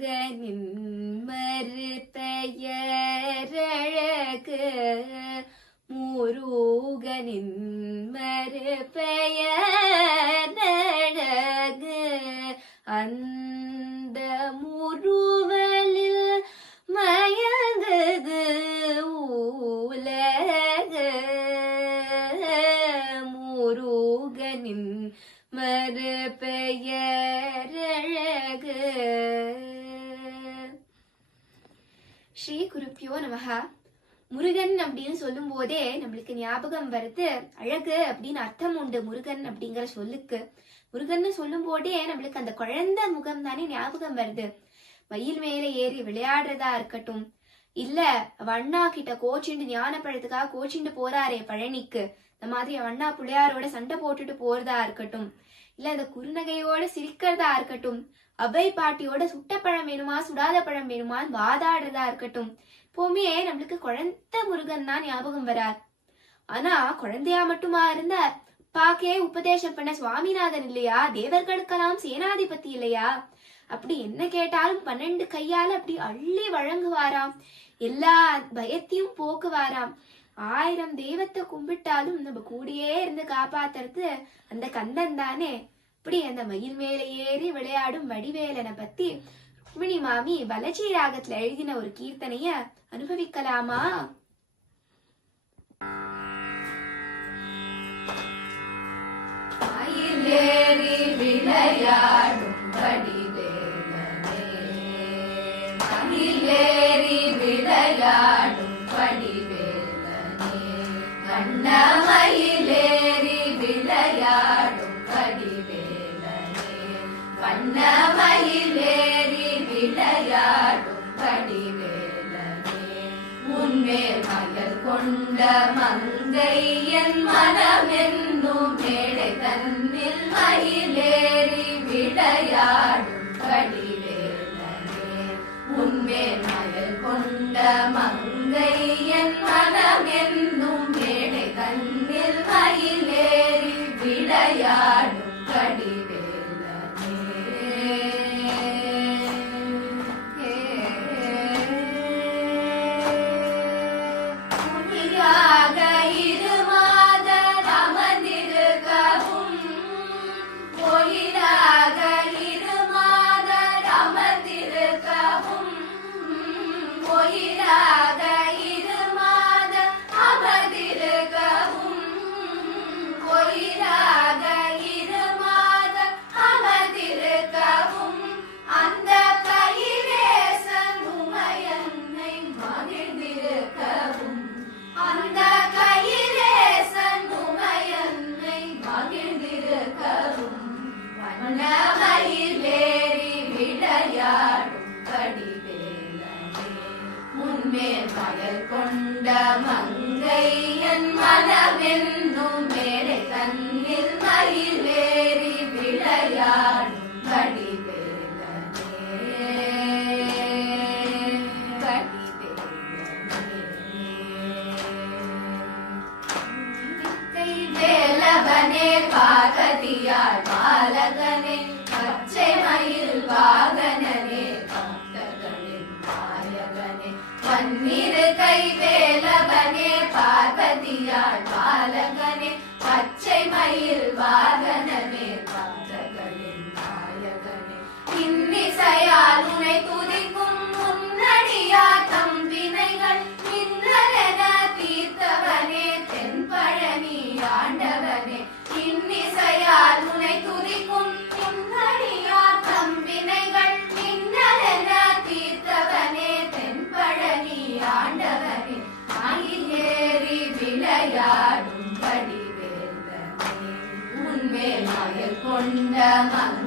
முருகனின் மறுபெயரழகு முருகனின் மறுபெயரழகு அந்த முருவலில் மயங்குது உலகு முருகனின் மறுபெயரழகு. ஸ்ரீ குருப்பியோ நமஹ. முருகன் அப்படின்னு சொல்லும் போதே நம்மளுக்கு ஞாபகம் வருது அழகு அப்படின்னு அர்த்தம் உண்டு. முருகன் அப்படிங்கிற சொல்லுக்கு முருகன் சொல்லும் போதே நம்மளுக்கு அந்த குழந்தை முகம் தானே ஞாபகம் வருது. மயில் மேல ஏறி விளையாடுறதா இருக்கட்டும், இல்ல அண்ணா கிட்ட கோச்சிண்டு ஞானப்பழத்துக்காக கோச்சிண்டு போறாரே பழனிக்கு, இந்த மாதிரி அண்ணா பிள்ளையாரோட சண்டை போட்டுட்டு போறதா இருக்கட்டும், இல்ல இந்த குறுநகையோட சிரிக்கிறதா இருக்கட்டும், அவை பாட்டியோட சுட்ட பழம் வேணுமா சுடாத பழம் வேணுமான்னு வாதாடுறதா இருக்கட்டும், எப்பவுமே நம்மளுக்கு குழந்தை முருகன் தான் ஞாபகம் வரார். ஆனா குழந்தையா மட்டுமா இருந்தார்? பாக்கே உபதேசம் பண்ண சுவாமிநாதன் இல்லையா? தேவர்களுக்கெல்லாம் சேனாதிபதி இல்லையா? அப்படி என்ன கேட்டாலும் 12 கையால அப்படி அள்ளி வழங்குவாராம். எல்லா பயத்தையும் போக்குவாராம். 1000 தெய்வத்தை கும்பிட்டாலும் நம்ம கூடியே இருந்து காப்பாத்துறது அந்த கந்தன் தானே. இப்படி அந்த மயில் மேல ஏறி விளையாடும் வடிவேலனை பத்தி ருக்மிணி மாமி பலஜி ராகத்துல எழுதின ஒரு கீர்த்தனைய அனுபவிக்கலாமா? மயில் ஏறி விளையாடும் வடிவேலனே, மயில் ஏறி விளையாடும் வடிவேலனே, வண்ண மயிலேறி விளையாடும் வடிவேலனே, வண்ண மயிலேறி விளையாடும் வடிவேலனே, உன்மேல் மகள் கொண்ட மங்கை என் மனமென்னும் மேடை தன்னில் மயிலேறி விளையாடும் வடிவேலனே, உன்மேல் மகள் கொண்ட மங்கை என் மனமென்னும் மேடை தன்னில் மயிலேறி விளையாடும் வடிவேலனே. மகள் கொண்ட மங்கை என் மனமென்னும் மேடை தன்னில் மயிலேறி விளையாடும் வடிவேலனே, வடிவேலனே. வேலவனே பார்வதியாள் பாலகனே, பச்சை மயில் வாகனனே, பக்தர்களின் நாயகனே, பன்னிரு கை வேலவனே பார்வதியாள் பாலகனே, பச்சை மயில் வாகனமே, பக்தர்களின் நாயகனே, இன்னிசையால் உனை துதிக்கும் முன்னடியாட்டம் வினைகள் மின்னலென தீர்த்தவனே, தென்பழனி ஆண்டவனே, இன்னிசையால் உனை துதிக்கும் முன்னடியாட்டம் வினைகள் மின்னலென தீர்த்தவனே, தென்பழனி ஆண்டவனே, மயிலேறி விளையாடும் வடிவேலனே, உன்மேல் மயில் கொண்ட மங்கை